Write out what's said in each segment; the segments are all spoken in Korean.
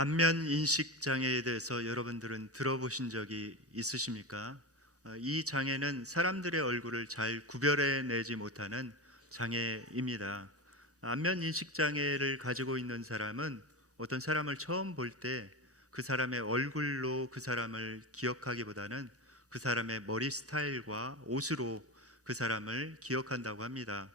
안면 인식 장애에 대해서 여러분들은 들어보신 적이 있으십니까? 이 장애는 사람들의 얼굴을 잘 구별해내지 못하는 장애입니다. 안면 인식 장애를 가지고 있는 사람은 어떤 사람을 처음 볼 때 그 사람의 얼굴로 그 사람을 기억하기보다는 그 사람의 머리 스타일과 옷으로 그 사람을 기억한다고 합니다.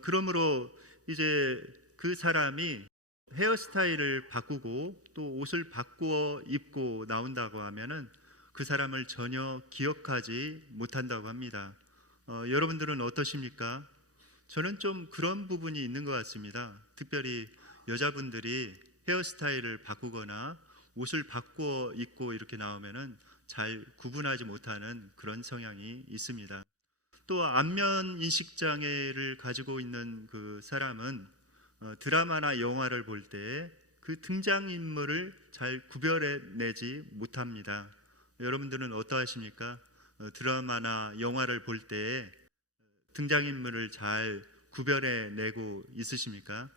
그러므로 이제 그 사람이 헤어스타일을 바꾸고 또 옷을 바꾸어 입고 나온다고 하면은 그 사람을 전혀 기억하지 못한다고 합니다. 여러분들은 어떠십니까? 저는 좀 그런 부분이 있는 것 같습니다. 특별히 여자분들이 헤어스타일을 바꾸거나 옷을 바꾸어 입고 이렇게 나오면은 잘 구분하지 못하는 그런 성향이 있습니다. 또 안면 인식 장애를 가지고 있는 그 사람은 드라마나 영화를 볼 때 그 등장인물을 잘 구별해내지 못합니다. 여러분들은 어떠하십니까? 드라마나 영화를 볼 때 등장인물을 잘 구별해내고 있으십니까?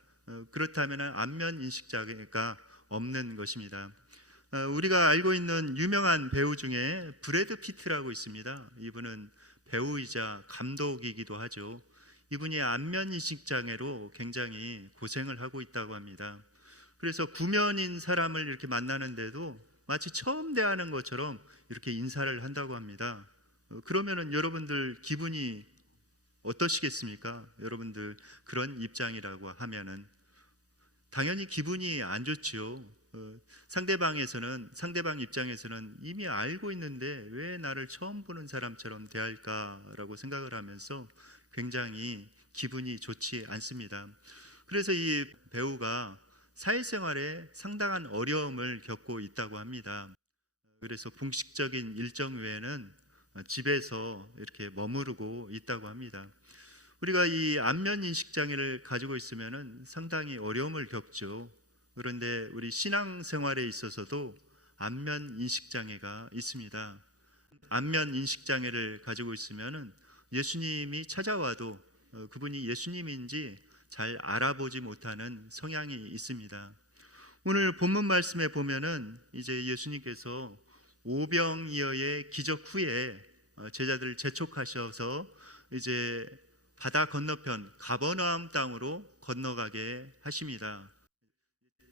그렇다면 안면 인식 장애가 없는 것입니다. 우리가 알고 있는 유명한 배우 중에 브래드 피트라고 있습니다. 이분은 배우이자 감독이기도 하죠. 이분이 안면인식 장애로 굉장히 고생을 하고 있다고 합니다. 그래서 구면인 사람을 이렇게 만나는데도 마치 처음 대하는 것처럼 이렇게 인사를 한다고 합니다. 그러면은 여러분들 기분이 어떠시겠습니까? 여러분들 그런 입장이라고 하면은 당연히 기분이 안 좋지요. 상대방 입장에서는 이미 알고 있는데 왜 나를 처음 보는 사람처럼 대할까라고 생각을 하면서 굉장히 기분이 좋지 않습니다. 그래서 이 배우가 사회생활에 상당한 어려움을 겪고 있다고 합니다. 그래서 공식적인 일정 외에는 집에서 이렇게 머무르고 있다고 합니다. 우리가 이 안면 인식 장애를 가지고 있으면은 상당히 어려움을 겪죠. 그런데 우리 신앙생활에 있어서도 안면 인식 장애가 있습니다. 안면 인식 장애를 가지고 있으면은 예수님이 찾아와도 그분이 예수님인지 잘 알아보지 못하는 성향이 있습니다. 오늘 본문 말씀에 보면은 이제 예수님께서 오병이어의 기적 후에 제자들을 재촉하셔서 이제 바다 건너편 가버나움 땅으로 건너가게 하십니다.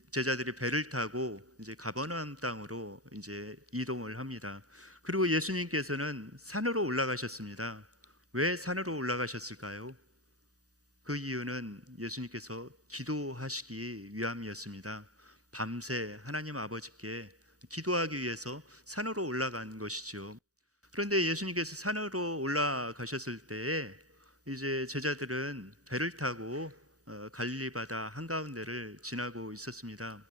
제자들이 배를 타고 이제 가버나움 땅으로 이제 이동을 합니다. 그리고 예수님께서는 산으로 올라가셨습니다. 왜 산으로 올라가셨을까요? 그 이유는 예수님께서 기도하시기 위함이었습니다. 밤새 하나님 아버지께 기도하기 위해서 산으로 올라간 것이죠. 그런데 예수님께서 산으로 올라가셨을 때에 이제 제자들은 배를 타고 갈릴리 바다 한가운데를 지나고 있었습니다.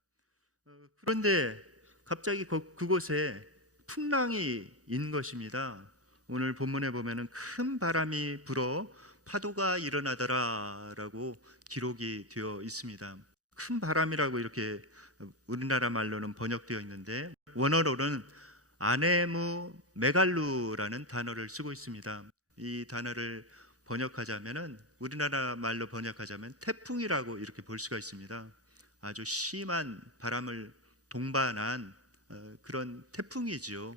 그런데 갑자기 그곳에 풍랑이 인 것입니다. 오늘 본문에 보면은 큰 바람이 불어 파도가 일어나더라라고 기록이 되어 있습니다. 큰 바람이라고 이렇게 우리나라 말로는 번역되어 있는데 원어로는 아네무 메갈루라는 단어를 쓰고 있습니다. 이 단어를 번역하자면은 우리나라 말로 번역하자면 태풍이라고 이렇게 볼 수가 있습니다. 아주 심한 바람을 동반한 그런 태풍이지요.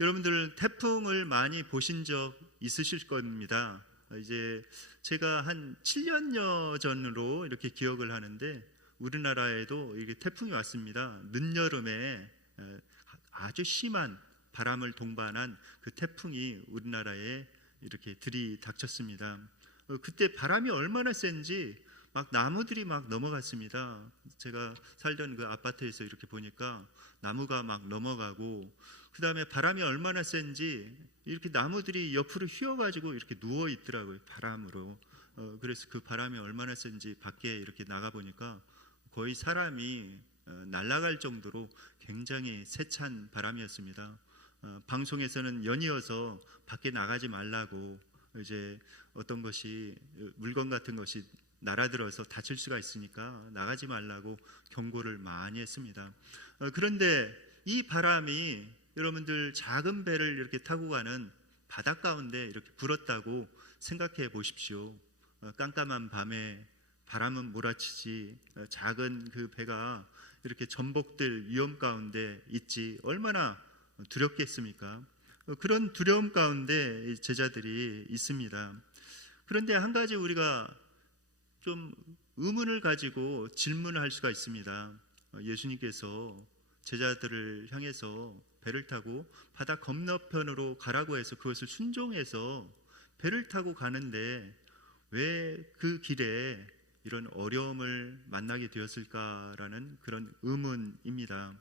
여러분들 태풍을 많이 보신 적 있으실 겁니다. 이제 제가 한 7년여 전으로 이렇게 기억을 하는데 우리나라에도 이게 태풍이 왔습니다. 늦여름에 아주 심한 바람을 동반한 그 태풍이 우리나라에 이렇게 들이닥쳤습니다. 그때 바람이 얼마나 센지 막 나무들이 막 넘어갔습니다. 제가 살던 그 아파트에서 이렇게 보니까 나무가 막 넘어가고 그 다음에 바람이 얼마나 센지 이렇게 나무들이 옆으로 휘어가지고 이렇게 누워 있더라고요. 바람으로. 그래서 그 바람이 얼마나 센지 밖에 이렇게 나가 보니까 거의 사람이 날아갈 정도로 굉장히 세찬 바람이었습니다. 방송에서는 연이어서 밖에 나가지 말라고 이제 어떤 것이 물건 같은 것이 날아들어서 다칠 수가 있으니까 나가지 말라고 경고를 많이 했습니다. 그런데 이 바람이 여러분들 작은 배를 이렇게 타고 가는 바다 가운데 이렇게 불었다고 생각해 보십시오. 깜깜한 밤에 바람은 몰아치지 작은 그 배가 이렇게 전복될 위험 가운데 있지 얼마나 두렵겠습니까? 그런 두려움 가운데 제자들이 있습니다. 그런데 한 가지 우리가 좀 의문을 가지고 질문을 할 수가 있습니다. 예수님께서 제자들을 향해서 배를 타고 바다 건너편으로 가라고 해서 그것을 순종해서 배를 타고 가는데 왜 그 길에 이런 어려움을 만나게 되었을까라는 그런 의문입니다.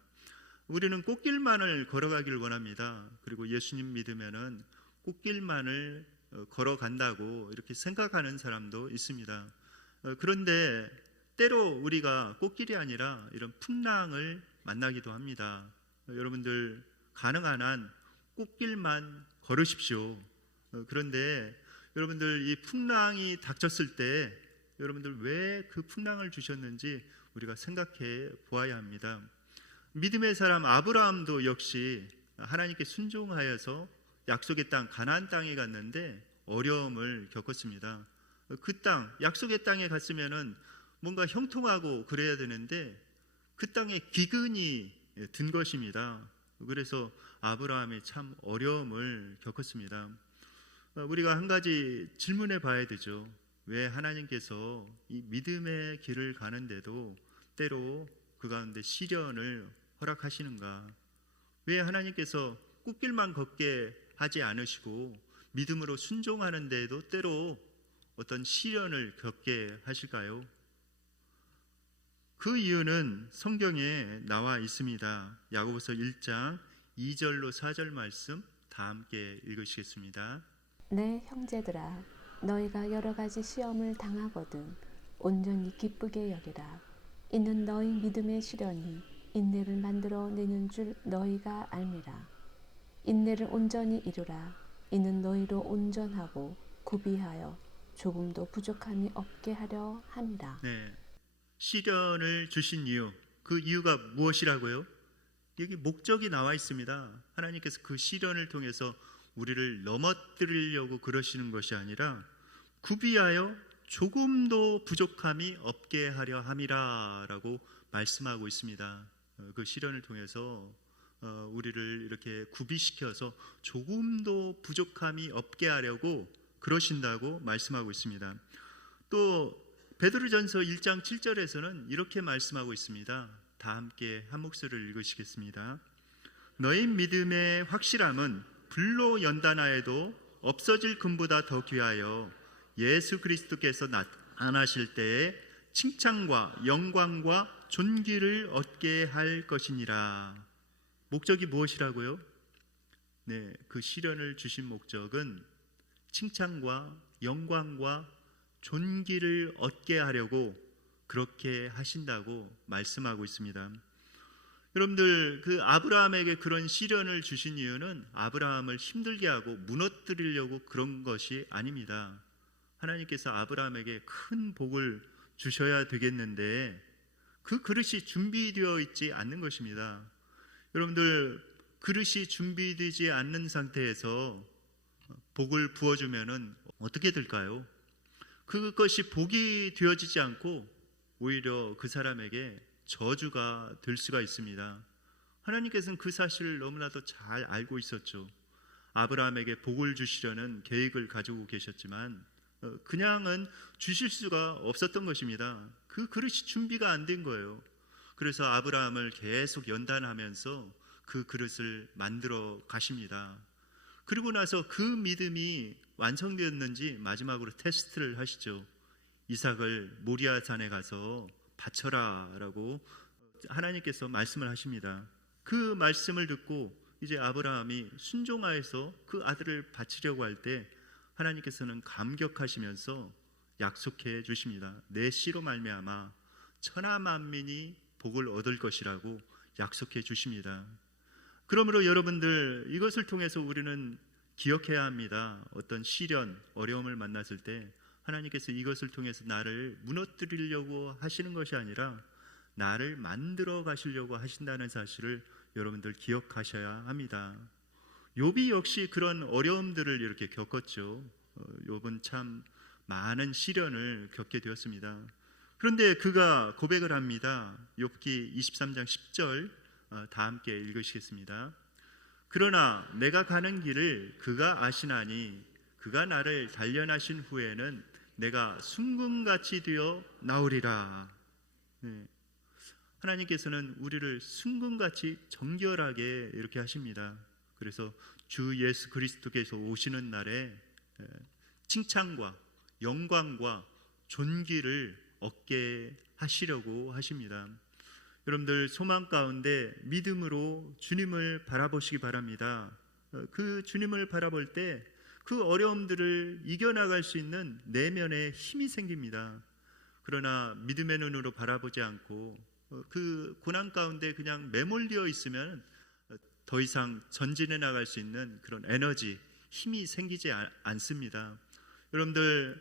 우리는 꽃길만을 걸어가길 원합니다. 그리고 예수님 믿으면은 꽃길만을 걸어간다고 이렇게 생각하는 사람도 있습니다. 그런데 때로 우리가 꽃길이 아니라 이런 풍랑을 만나기도 합니다. 여러분들 가능한 한 꽃길만 걸으십시오. 그런데 여러분들 이 풍랑이 닥쳤을 때 여러분들 왜 그 풍랑을 주셨는지 우리가 생각해 보아야 합니다. 믿음의 사람 아브라함도 역시 하나님께 순종하여서 약속의 땅 가나안 땅에 갔는데 어려움을 겪었습니다. 그 땅, 약속의 땅에 갔으면은 뭔가 형통하고 그래야 되는데 그 땅에 기근이 든 것입니다. 그래서 아브라함이 참 어려움을 겪었습니다. 우리가 한 가지 질문해 봐야 되죠. 왜 하나님께서 이 믿음의 길을 가는데도 때로 그 가운데 시련을 허락하시는가? 왜 하나님께서 꽃길만 걷게 하지 않으시고 믿음으로 순종하는 데에도 때로 어떤 시련을 겪게 하실까요? 그 이유는 성경에 나와 있습니다. 야고보서 1장 2절로 4절 말씀 다 함께 읽으시겠습니다. 내 형제들아, 너희가 여러 가지 시험을 당하거든 온전히 기쁘게 여기라. 이는 너희 믿음의 시련이 인내를 만들어 내는 줄 너희가 알미라. 인내를 온전히 이루라. 이는 너희로 온전하고 구비하여 조금도 부족함이 없게 하려 함이라. 네, 시련을 주신 이유, 그 이유가 무엇이라고요? 여기 목적이 나와 있습니다. 하나님께서 그 시련을 통해서 우리를 넘어뜨리려고 그러시는 것이 아니라 구비하여 조금도 부족함이 없게 하려 함이라 라고 말씀하고 있습니다. 그 시련을 통해서 우리를 이렇게 구비시켜서 조금도 부족함이 없게 하려고 그러신다고 말씀하고 있습니다. 또 베드로전서 1장 7절에서는 이렇게 말씀하고 있습니다. 다 함께 한 목소리를 읽으시겠습니다. 너희 믿음의 확실함은 불로 연단하여도 없어질 금보다 더 귀하여 예수 그리스도께서 나타나실 때에 칭찬과 영광과 존귀를 얻게 할 것이니라. 목적이 무엇이라고요? 네, 그 시련을 주신 목적은 칭찬과 영광과 존귀를 얻게 하려고 그렇게 하신다고 말씀하고 있습니다. 여러분들, 그 아브라함에게 그런 시련을 주신 이유는 아브라함을 힘들게 하고 무너뜨리려고 그런 것이 아닙니다. 하나님께서 아브라함에게 큰 복을 주셔야 되겠는데 그 그릇이 준비되어 있지 않는 것입니다. 여러분들, 그릇이 준비되지 않는 상태에서 복을 부어주면은 어떻게 될까요? 그것이 복이 되어지지 않고 오히려 그 사람에게 저주가 될 수가 있습니다. 하나님께서는 그 사실을 너무나도 잘 알고 있었죠. 아브라함에게 복을 주시려는 계획을 가지고 계셨지만 그냥은 주실 수가 없었던 것입니다. 그 그릇이 준비가 안 된 거예요. 그래서 아브라함을 계속 연단하면서 그 그릇을 만들어 가십니다. 그리고 나서 그 믿음이 완성되었는지 마지막으로 테스트를 하시죠. 이삭을 모리아산에 가서 바쳐라 라고 하나님께서 말씀을 하십니다. 그 말씀을 듣고 이제 아브라함이 순종하여서 그 아들을 바치려고 할 때 하나님께서는 감격하시면서 약속해 주십니다. 내 씨로 말미암아 천하 만민이 복을 얻을 것이라고 약속해 주십니다. 그러므로 여러분들, 이것을 통해서 우리는 기억해야 합니다. 어떤 시련, 어려움을 만났을 때 하나님께서 이것을 통해서 나를 무너뜨리려고 하시는 것이 아니라 나를 만들어 가시려고 하신다는 사실을 여러분들 기억하셔야 합니다. 욥이 역시 그런 어려움들을 이렇게 겪었죠. 욥은 참 많은 시련을 겪게 되었습니다. 그런데 그가 고백을 합니다. 욥기 23장 10절 다 함께 읽으시겠습니다. 그러나 내가 가는 길을 그가 아시나니 그가 나를 단련하신 후에는 내가 순금같이 되어 나오리라. 네. 하나님께서는 우리를 순금같이 정결하게 이렇게 하십니다. 그래서 주 예수 그리스도께서 오시는 날에 칭찬과 영광과 존귀를 얻게 하시려고 하십니다. 여러분들 소망 가운데 믿음으로 주님을 바라보시기 바랍니다. 그 주님을 바라볼 때 그 어려움들을 이겨나갈 수 있는 내면에 힘이 생깁니다. 그러나 믿음의 눈으로 바라보지 않고 그 고난 가운데 그냥 매몰되어 있으면 더 이상 전진해 나갈 수 있는 그런 에너지, 힘이 생기지 않습니다. 여러분들,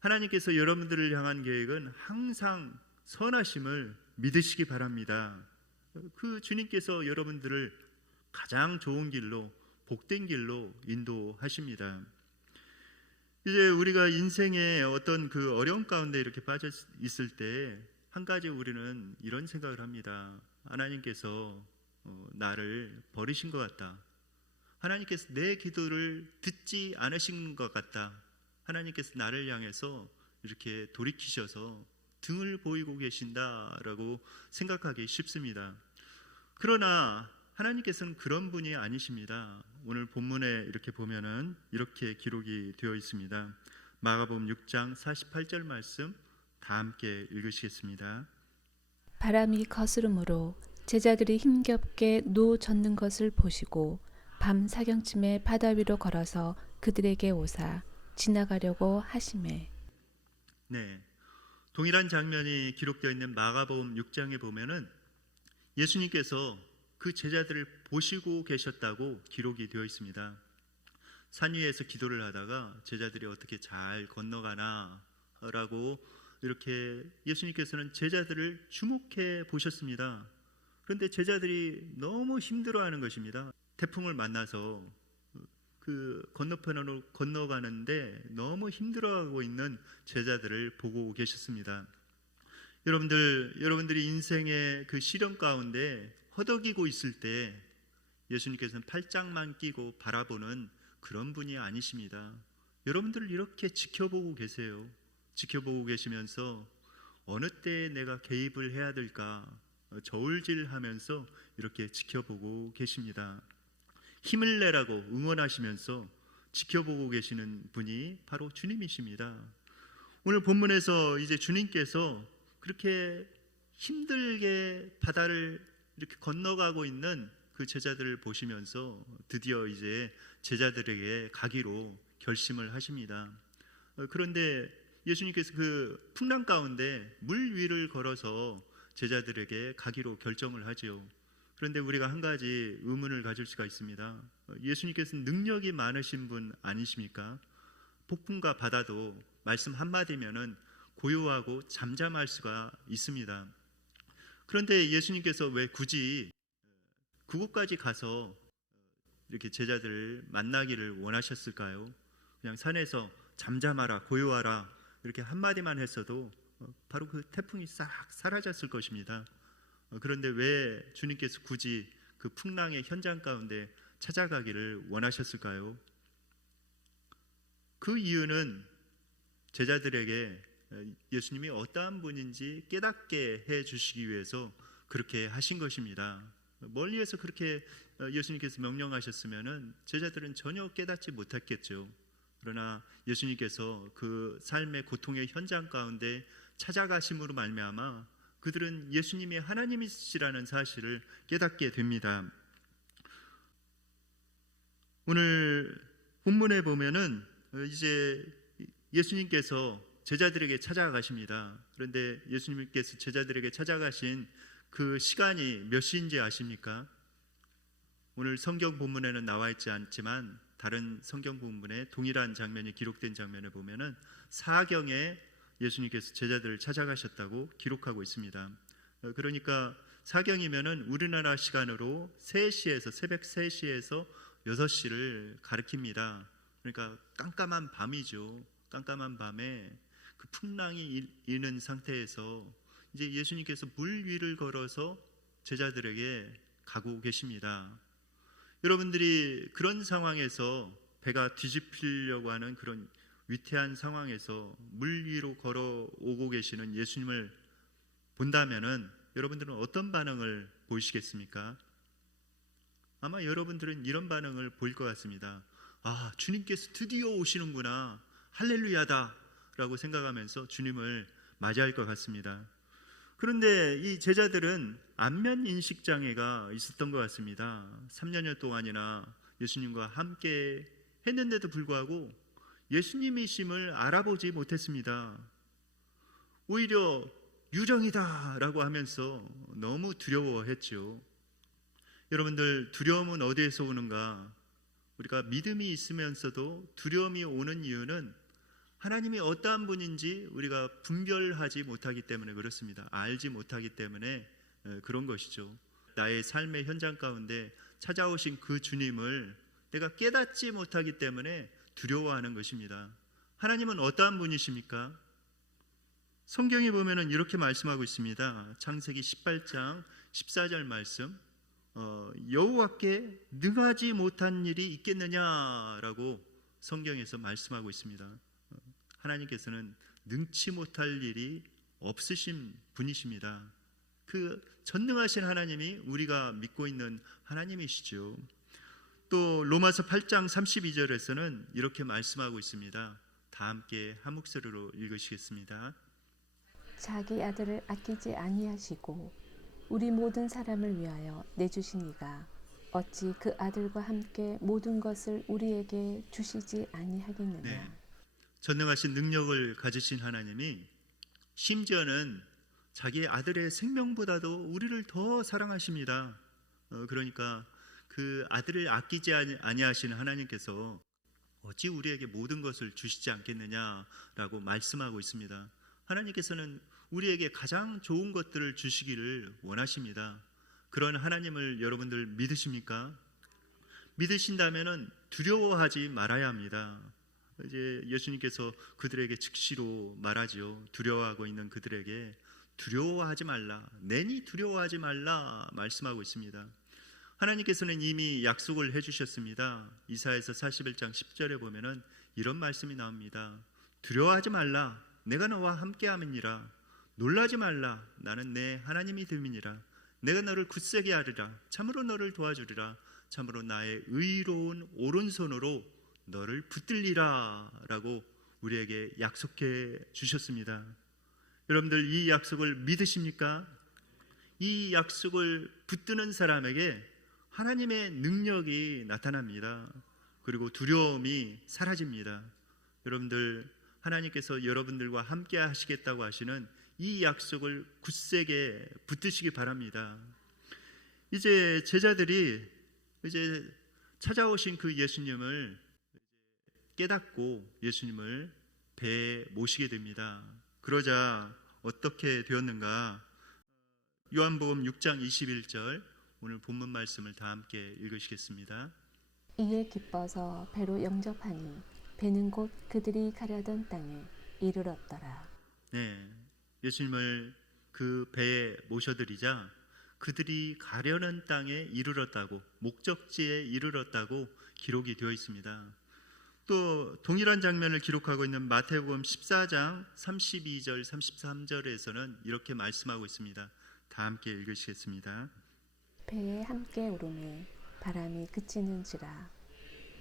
하나님께서 여러분들을 향한 계획은 항상 선하심을 믿으시기 바랍니다. 그 주님께서 여러분들을 가장 좋은 길로, 복된 길로 인도하십니다. 이제 우리가 인생의 어떤 그 어려움 가운데 이렇게 빠져 있을 때 한 가지 우리는 이런 생각을 합니다. 하나님께서 나를 버리신 것 같다. 하나님께서 내 기도를 듣지 않으신 것 같다. 하나님께서 나를 향해서 이렇게 돌이키셔서 등을 보이고 계신다라고 생각하기 쉽습니다. 그러나 하나님께서는 그런 분이 아니십니다. 오늘 본문에 이렇게 보면은 이렇게 기록이 되어 있습니다. 마가복음 6장 48절 말씀 다 함께 읽으시겠습니다. 바람이 거스름으로 제자들이 힘겹게 노 젓는 것을 보시고 밤 사경쯤에 바다 위로 걸어서 그들에게 오사 지나가려고 하시매. 네, 동일한 장면이 기록되어 있는 마가복음 6장에 보면은 예수님께서 그 제자들을 보시고 계셨다고 기록이 되어 있습니다. 산 위에서 기도를 하다가 제자들이 어떻게 잘 건너가나라고 이렇게 예수님께서는 제자들을 주목해 보셨습니다. 그런데 제자들이 너무 힘들어하는 것입니다. 태풍을 만나서 그 건너편으로 건너가는데 너무 힘들어하고 있는 제자들을 보고 계셨습니다. 여러분들이 인생의 그 시련 가운데 허덕이고 있을 때 예수님께서는 팔짱만 끼고 바라보는 그런 분이 아니십니다. 여러분들을 이렇게 지켜보고 계세요. 지켜보고 계시면서 어느 때에 내가 개입을 해야 될까 저울질하면서 이렇게 지켜보고 계십니다. 힘을 내라고 응원하시면서 지켜보고 계시는 분이 바로 주님이십니다. 오늘 본문에서 이제 주님께서 그렇게 힘들게 바다를 이렇게 건너가고 있는 그 제자들을 보시면서 드디어 이제 제자들에게 가기로 결심을 하십니다. 그런데 예수님께서 그 풍랑 가운데 물 위를 걸어서 제자들에게 가기로 결정을 하지요. 그런데 우리가 한 가지 의문을 가질 수가 있습니다. 예수님께서는 능력이 많으신 분 아니십니까? 폭풍과 바다도 말씀 한마디면은 고요하고 잠잠할 수가 있습니다. 그런데 예수님께서 왜 굳이 그곳까지 가서 이렇게 제자들을 만나기를 원하셨을까요? 그냥 산에서 잠잠하라, 고요하라 이렇게 한마디만 했어도 바로 그 태풍이 싹 사라졌을 것입니다. 그런데 왜 주님께서 굳이 그 풍랑의 현장 가운데 찾아가기를 원하셨을까요? 그 이유는 제자들에게 예수님이 어떠한 분인지 깨닫게 해 주시기 위해서 그렇게 하신 것입니다. 멀리에서 그렇게 예수님께서 명령하셨으면은 제자들은 전혀 깨닫지 못했겠죠. 그러나 예수님께서 그 삶의 고통의 현장 가운데 찾아가심으로 말미암아 그들은 예수님이 하나님이시라는 사실을 깨닫게 됩니다. 오늘 본문에 보면은 이제 예수님께서 제자들에게 찾아가십니다. 그런데 예수님께서 제자들에게 찾아가신 그 시간이 몇 시인지 아십니까? 오늘 성경 본문에는 나와 있지 않지만 다른 성경 본문에 동일한 장면이 기록된 장면을 보면은 사경에 예수님께서 제자들을 찾아가셨다고 기록하고 있습니다. 그러니까 사경이면은 우리나라 시간으로 3시에서 새벽 3시에서 6시를 가리킵니다. 그러니까 깜깜한 밤이죠. 깜깜한 밤에 그 풍랑이 이는 상태에서 이제 예수님께서 물 위를 걸어서 제자들에게 가고 계십니다. 여러분들이 그런 상황에서 배가 뒤집히려고 하는 그런 위태한 상황에서 물 위로 걸어오고 계시는 예수님을 본다면은 여러분들은 어떤 반응을 보이시겠습니까? 아마 여러분들은 이런 반응을 보일 것 같습니다. 아, 주님께서 드디어 오시는구나, 할렐루야다 라고 생각하면서 주님을 맞이할 것 같습니다. 그런데 이 제자들은 안면 인식 장애가 있었던 것 같습니다. 3년여 동안이나 예수님과 함께 했는데도 불구하고 예수님이심을 알아보지 못했습니다. 오히려 유정이다 라고 하면서 너무 두려워했죠. 여러분들, 두려움은 어디에서 오는가? 우리가 믿음이 있으면서도 두려움이 오는 이유는 하나님이 어떠한 분인지 우리가 분별하지 못하기 때문에 그렇습니다. 알지 못하기 때문에 그런 것이죠. 나의 삶의 현장 가운데 찾아오신 그 주님을 내가 깨닫지 못하기 때문에 두려워하는 것입니다. 하나님은 어떠한 분이십니까? 성경에 보면은 이렇게 말씀하고 있습니다. 창세기 18장 14절 말씀, 여호와께 능하지 못한 일이 있겠느냐라고 성경에서 말씀하고 있습니다. 하나님께서는 능치 못할 일이 없으신 분이십니다. 그 전능하신 하나님이 우리가 믿고 있는 하나님이시죠. 또 로마서 8장 32절에서는 이렇게 말씀하고 있습니다. 다 함께 한 목소리로 읽으시겠습니다. 자기 아들을 아끼지 아니하시고 우리 모든 사람을 위하여 내주신 이가 어찌 그 아들과 함께 모든 것을 우리에게 주시지 아니하겠느냐. 네. 전능하신 능력을 가지신 하나님이 심지어는 자기의 아들의 생명보다도 우리를 더 사랑하십니다. 그러니까 그 아들을 아끼지 아니하시는 하나님께서 어찌 우리에게 모든 것을 주시지 않겠느냐라고 말씀하고 있습니다. 하나님께서는 우리에게 가장 좋은 것들을 주시기를 원하십니다. 그런 하나님을 여러분들 믿으십니까? 믿으신다면은 두려워하지 말아야 합니다. 이제 예수님께서 그들에게 즉시로 말하지요. 두려워하고 있는 그들에게 두려워하지 말라, 내니 두려워하지 말라 말씀하고 있습니다. 하나님께서는 이미 약속을 해주셨습니다. 이사야서 41장 10절에 보면은 이런 말씀이 나옵니다. 두려워하지 말라, 내가 너와 함께함이니라. 놀라지 말라, 나는 내 하나님이 됨이니라. 내가 너를 굳세게 하리라. 참으로 너를 도와주리라. 참으로 나의 의로운 오른손으로 너를 붙들리라 라고 우리에게 약속해 주셨습니다. 여러분들, 이 약속을 믿으십니까? 이 약속을 붙드는 사람에게 하나님의 능력이 나타납니다. 그리고 두려움이 사라집니다. 여러분들, 하나님께서 여러분들과 함께 하시겠다고 하시는 이 약속을 굳세게 붙드시기 바랍니다. 이제 제자들이 이제 찾아오신 그 예수님을 깨닫고 예수님을 배에 모시게 됩니다. 그러자 어떻게 되었는가? 요한복음 6장 21절, 오늘 본문 말씀을 다 함께 읽으시겠습니다. 이에 기뻐서 배로 영접하니 배는 곧 그들이 가려던 땅에 이르렀더라. 네, 예수님을 그 배에 모셔드리자 그들이 가려는 땅에 이르렀다고, 목적지에 이르렀다고 기록이 되어 있습니다. 또 동일한 장면을 기록하고 있는 마태복음 14장 32절 33절에서는 이렇게 말씀하고 있습니다. 다 함께 읽으시겠습니다. 배에 함께 오르매 바람이 그치는지라.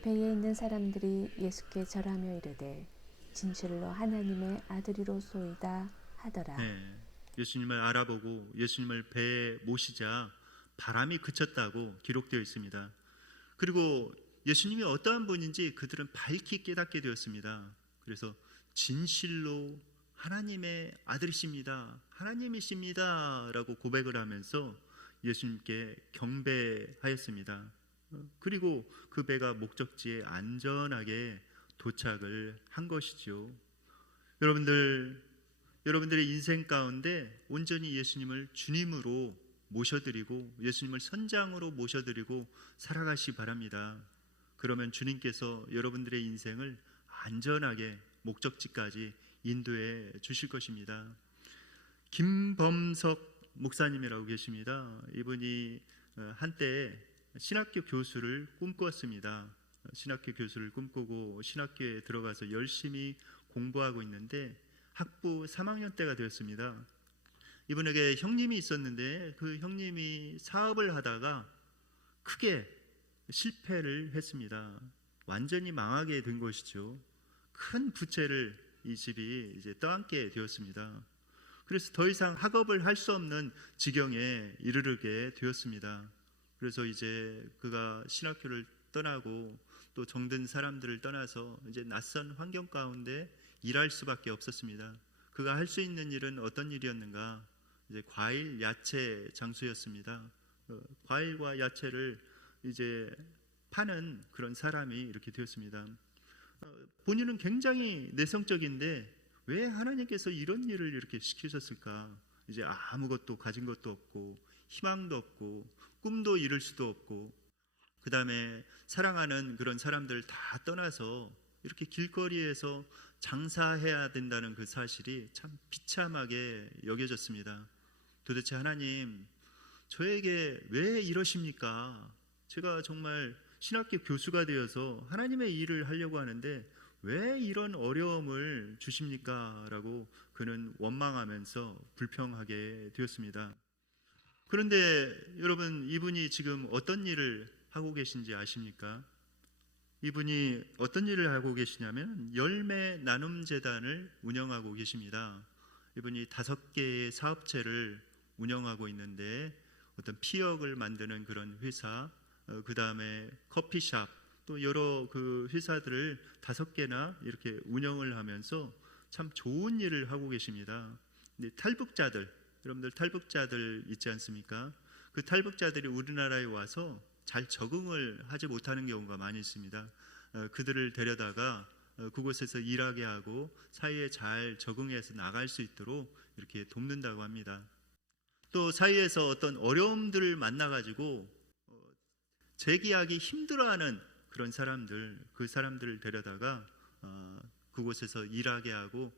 배에 있는 사람들이 예수께 절하며 이르되 진실로 하나님의 아들이로소이다 하더라. 네, 예수님을 알아보고 예수님을 배에 모시자 바람이 그쳤다고 기록되어 있습니다. 그리고 예수님이 어떠한 분인지 그들은 밝히 깨닫게 되었습니다. 그래서 진실로 하나님의 아들이십니다, 하나님이십니다 라고 고백을 하면서 예수님께 경배하였습니다. 그리고 그 배가 목적지에 안전하게 도착을 한 것이죠. 여러분들의 인생 가운데 온전히 예수님을 주님으로 모셔드리고 예수님을 선장으로 모셔드리고 살아가시기 바랍니다. 그러면 주님께서 여러분들의 인생을 안전하게 목적지까지 인도해 주실 것입니다. 김범석 목사님이라고 계십니다. 이분이 한때 신학교 교수를 꿈꾸었습니다. 신학교 교수를 꿈꾸고 신학교에 들어가서 열심히 공부하고 있는데 학부 3학년 때가 되었습니다. 이분에게 형님이 있었는데 그 형님이 사업을 하다가 크게 실패를 했습니다. 완전히 망하게 된 것이죠. 큰 부채를 이 집이 이제 떠안게 되었습니다. 그래서 더 이상 학업을 할 수 없는 지경에 이르르게 되었습니다. 그래서 이제 그가 신학교를 떠나고 또 정든 사람들을 떠나서 이제 낯선 환경 가운데 일할 수밖에 없었습니다. 그가 할 수 있는 일은 어떤 일이었는가? 이제 과일, 야채 장수였습니다. 과일과 야채를 이제 파는 그런 사람이 이렇게 되었습니다. 본인은 굉장히 내성적인데 왜 하나님께서 이런 일을 이렇게 시키셨을까? 이제 아무것도 가진 것도 없고 희망도 없고 꿈도 이룰 수도 없고 그 다음에 사랑하는 그런 사람들 다 떠나서 이렇게 길거리에서 장사해야 된다는 그 사실이 참 비참하게 여겨졌습니다. 도대체 하나님, 저에게 왜 이러십니까? 제가 정말 신학교 교수가 되어서 하나님의 일을 하려고 하는데 왜 이런 어려움을 주십니까? 라고 그는 원망하면서 불평하게 되었습니다. 그런데 여러분, 이분이 지금 어떤 일을 하고 계신지 아십니까? 이분이 어떤 일을 하고 계시냐면 열매 나눔 재단을 운영하고 계십니다. 이분이 5개의 사업체를 운영하고 있는데 어떤 피혁을 만드는 그런 회사, 그 다음에 커피숍, 또 여러 그 회사들을 5개나 이렇게 운영을 하면서 참 좋은 일을 하고 계십니다. 근데 탈북자들, 여러분들 탈북자들 있지 않습니까? 그 탈북자들이 우리나라에 와서 잘 적응을 하지 못하는 경우가 많이 있습니다. 그들을 데려다가 그곳에서 일하게 하고 사회에 잘 적응해서 나갈 수 있도록 이렇게 돕는다고 합니다. 또 사회에서 어떤 어려움들을 만나가지고 재기하기 힘들어하는 그런 사람들, 그 사람들을 데려다가 그곳에서 일하게 하고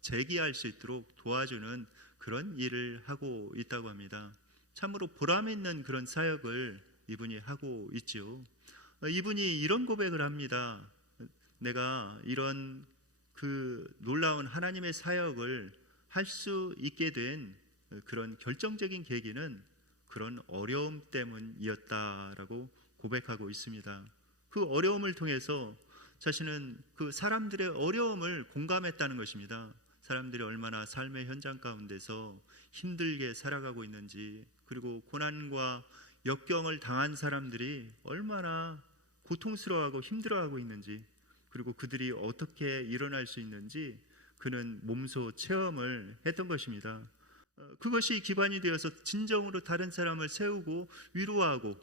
재기할 수 있도록 도와주는 그런 일을 하고 있다고 합니다. 참으로 보람 있는 그런 사역을 이분이 하고 있지요. 이분이 이런 고백을 합니다. 내가 이런 그 놀라운 하나님의 사역을 할 수 있게 된 그런 결정적인 계기는 그런 어려움 때문이었다라고 고백하고 있습니다. 그 어려움을 통해서 자신은 그 사람들의 어려움을 공감했다는 것입니다. 사람들이 얼마나 삶의 현장 가운데서 힘들게 살아가고 있는지, 그리고 고난과 역경을 당한 사람들이 얼마나 고통스러워하고 힘들어하고 있는지, 그리고 그들이 어떻게 일어날 수 있는지 그는 몸소 체험을 했던 것입니다. 그것이 기반이 되어서 진정으로 다른 사람을 세우고 위로하고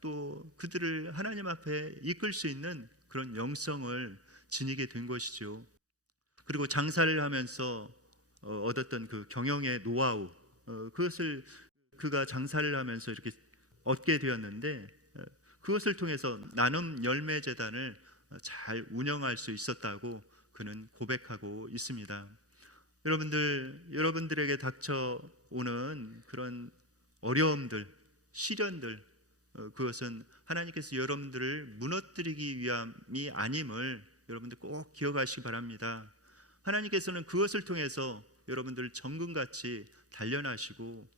또 그들을 하나님 앞에 이끌 수 있는 그런 영성을 지니게 된 것이죠. 그리고 장사를 하면서 얻었던 그 경영의 노하우, 그것을 그가 장사를 하면서 이렇게 얻게 되었는데 그것을 통해서 나눔 열매 재단을 잘 운영할 수 있었다고 그는 고백하고 있습니다. 여러분들에게 닥쳐오는 그런 어려움들, 시련들, 그것은 하나님께서 여러분들을 무너뜨리기 위함이 아님을 여러분들 꼭 기억하시기 바랍니다. 하나님께서는 그것을 통해서 여러분들을 정금같이 단련하시고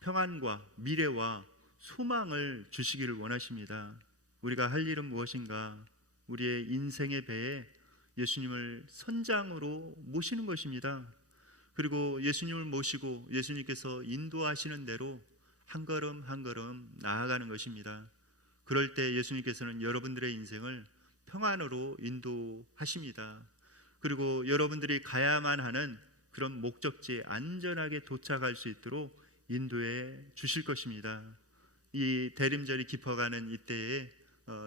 평안과 미래와 소망을 주시기를 원하십니다. 우리가 할 일은 무엇인가? 우리의 인생의 배에 예수님을 선장으로 모시는 것입니다. 그리고 예수님을 모시고 예수님께서 인도하시는 대로 한 걸음 한 걸음 나아가는 것입니다. 그럴 때 예수님께서는 여러분들의 인생을 평안으로 인도하십니다. 그리고 여러분들이 가야만 하는 그런 목적지에 안전하게 도착할 수 있도록 인도해 주실 것입니다. 이 대림절이 깊어가는 이때에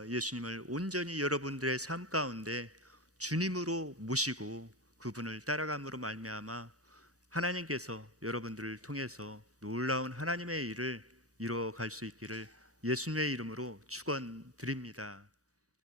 예수님을 온전히 여러분들의 삶 가운데 주님으로 모시고 그분을 따라감으로 말미암아 하나님께서 여러분들을 통해서 놀라운 하나님의 일을 이루어갈 수 있기를 예수님의 이름으로 축원드립니다.